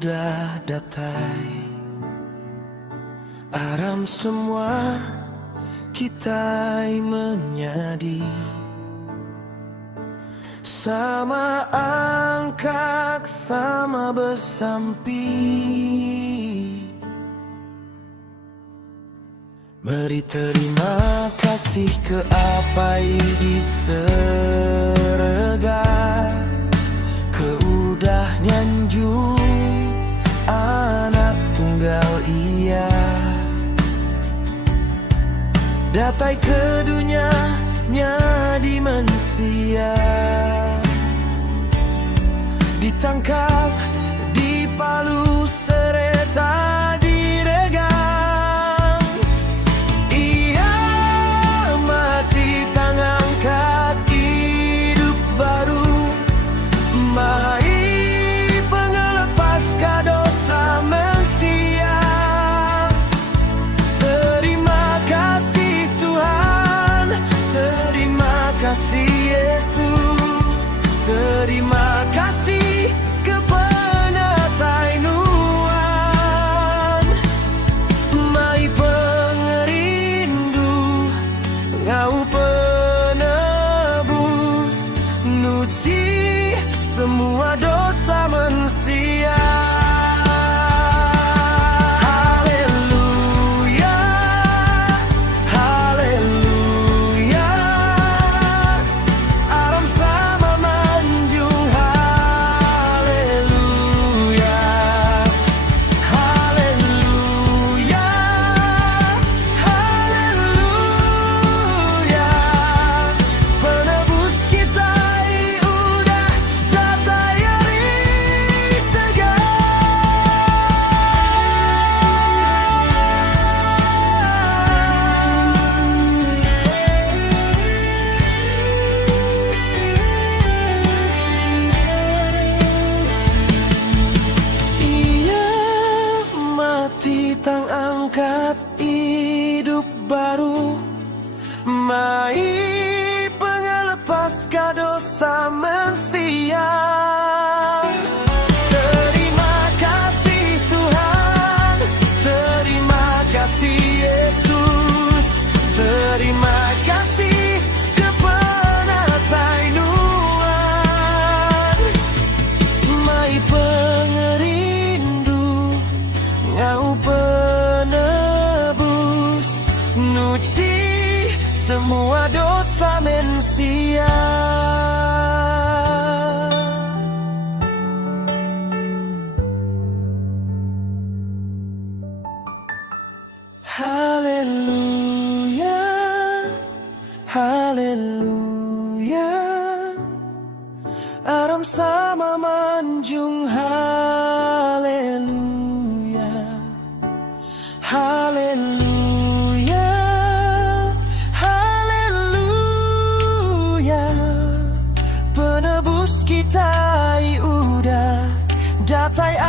udah datai, aram semua kita menyadi, sama angkat sama bersampi. Beri terima kasih ke apa di serga, ke udah nyanjung anak tunggal ia, datai ke dunia di manusia, ditangkap di palu serta diregang. Ia mati tangan angkat hidup baru, mai pengelepas dosa manusia. Terima kasih Tuhan, terima kasih Yesus, terima kasih kepada Tainuan. Mai pengerindu, Ngau penebus, nuci semua dosa manusia. Haleluya, haleluya, aram sama manjung. Haleluya, haleluya, haleluya, penebus kita udah datai hari segar. Ia mati tang angkat hidup baru, mai pengelepas dosa manusia. Terima kasih Tuhan, terima kasih Yesus, terima kasih kepada Tainuan. Mai pengerindu, Ngau penebus, nuci semua dosa manusia. Haleluya, haleluya, aram sama manjung. Haleluya, haleluya, haleluya, penebus kita udah datai.